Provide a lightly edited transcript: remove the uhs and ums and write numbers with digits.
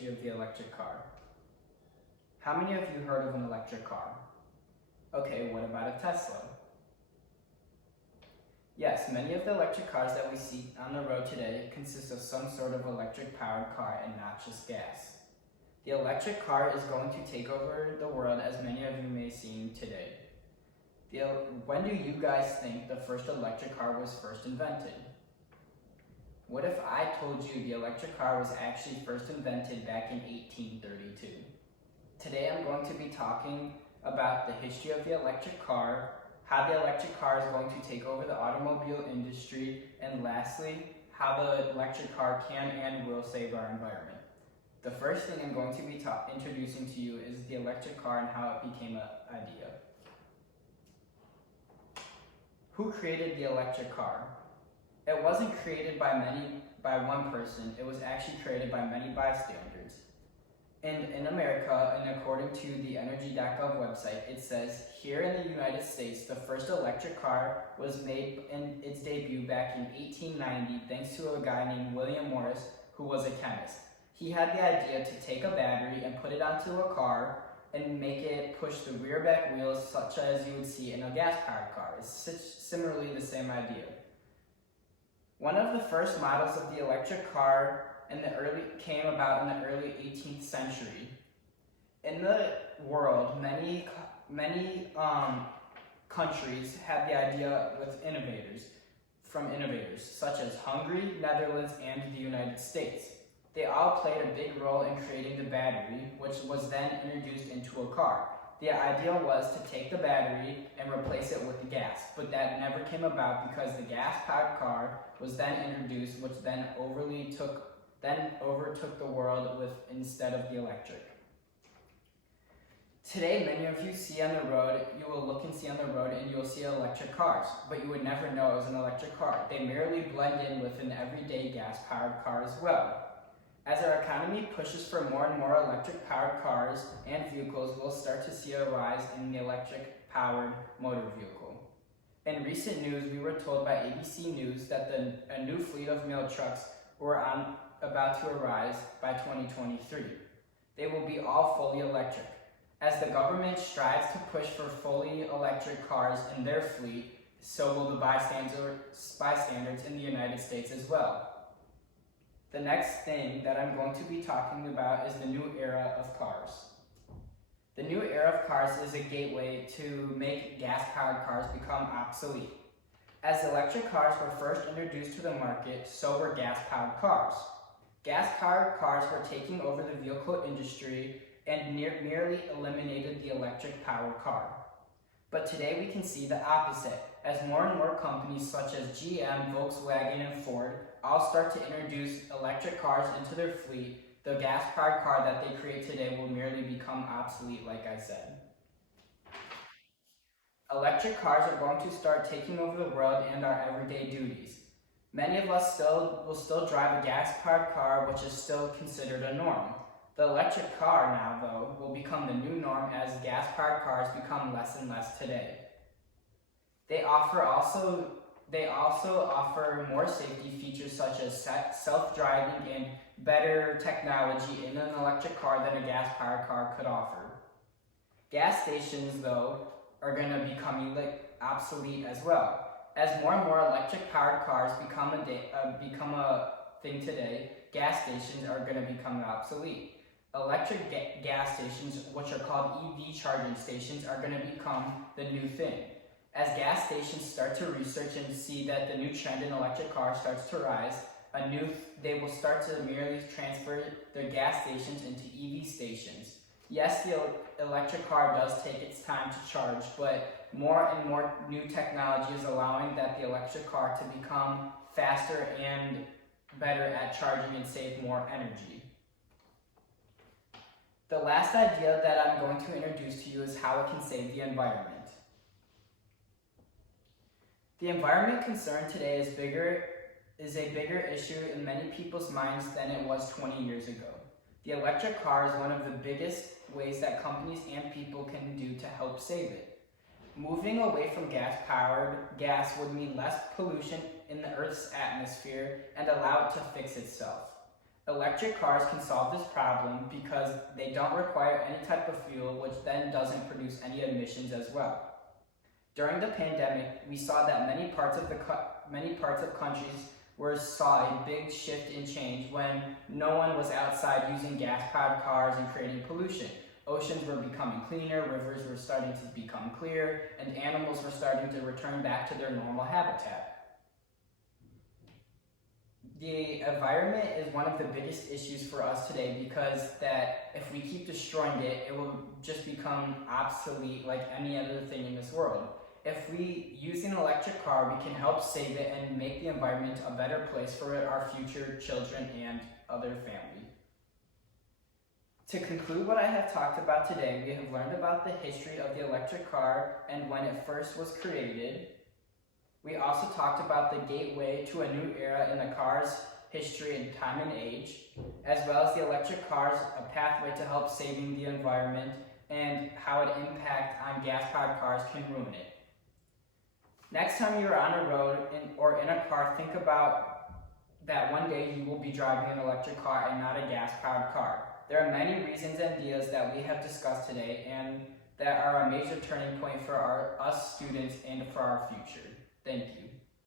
Of the electric car. How many of you heard of an electric car? Okay, what about a Tesla? Yes, many of the electric cars that we see on the road today consist of some sort of electric powered car and not just gas. The electric car is going to take over the world, as many of you may see today. When do you guys think the first electric car was first invented? What if I told you the electric car was actually first invented back in 1832? Today I'm going to be talking about the history of the electric car, how the electric car is going to take over the automobile industry, and lastly, how the electric car can and will save our environment. The first thing I'm going to be introducing to you is the electric car and how it became an idea. Who created the electric car? It wasn't created by one person, it was actually created by many bystanders. In America, and according to the Energy.gov website, it says, here in the United States, the first electric car was made in its debut back in 1890 thanks to a guy named William Morris, who was a chemist. He had the idea to take a battery and put it onto a car and make it push the rear back wheels such as you would see in a gas-powered car. It's similarly the same idea. One of the first models of the electric car came about in the early 18th century. In the world, many countries had the idea with innovators such as Hungary, Netherlands, and the United States. They all played a big role in creating the battery, which was then introduced into a car. The idea was to take the battery and replace it with the gas, but that never came about because the gas-powered car was then introduced, which then overtook the world instead of the electric. Today, many of you see on the road, you will look and see on the road and you will see electric cars, but you would never know it was an electric car. They merely blend in with an everyday gas-powered car as well. As our economy pushes for more and more electric-powered cars and vehicles, we'll start to see a rise in the electric-powered motor vehicle. In recent news, we were told by ABC News that a new fleet of mail trucks were about to arise by 2023. They will be all fully electric. As the government strives to push for fully electric cars in their fleet, so will the bystanders in the United States as well. The next thing that I'm going to be talking about is the new era of cars. The new era of cars is a gateway to make gas-powered cars become obsolete. As electric cars were first introduced to the market, so were gas-powered cars. Gas-powered cars were taking over the vehicle industry and merely eliminated the electric-powered car. But today we can see the opposite, as more and more companies such as GM, Volkswagen, and Ford all start to introduce electric cars into their fleet. The gas-powered car that they create today will merely become obsolete, like I said. Electric cars are going to start taking over the world and our everyday duties. Many of us will still drive a gas-powered car, which is still considered a norm. The electric car now, though, will become the new norm as gas-powered cars become less and less today. They also offer more safety features such as self-driving and better technology in an electric car than a gas-powered car could offer. Gas stations, though, are going to become obsolete as well. As more and more electric-powered cars become a thing today, gas stations are going to become obsolete. Electric gas stations, which are called EV charging stations, are going to become the new thing. As gas stations start to research and see that the new trend in electric cars starts to rise, they will start to merely transfer their gas stations into EV stations. Yes, the electric car does take its time to charge, but more and more new technology is allowing the electric car to become faster and better at charging and save more energy. The last idea that I'm going to introduce to you is how it can save the environment. The environment concern today is a bigger issue in many people's minds than it was 20 years ago. The electric car is one of the biggest ways that companies and people can do to help save it. Moving away from gas would mean less pollution in the Earth's atmosphere and allow it to fix itself. Electric cars can solve this problem because they don't require any type of fuel, which then doesn't produce any emissions as well. During the pandemic, we saw that many parts of countries saw a big shift in change when no one was outside using gas-powered cars and creating pollution. Oceans were becoming cleaner, rivers were starting to become clear, and animals were starting to return back to their normal habitat. The environment is one of the biggest issues for us today because that if we keep destroying it, it will just become obsolete like any other thing in this world. If we use an electric car, we can help save it and make the environment a better place for our future children and other family. To conclude what I have talked about today, we have learned about the history of the electric car and when it first was created. We also talked about the gateway to a new era in the car's history and time and age, as well as the electric cars, a pathway to help saving the environment, and how an impact on gas-powered cars can ruin it. Next time you're on a road or in a car, think about that one day you will be driving an electric car and not a gas-powered car. There are many reasons and ideas that we have discussed today and that are a major turning point for us students and for our future. Thank you.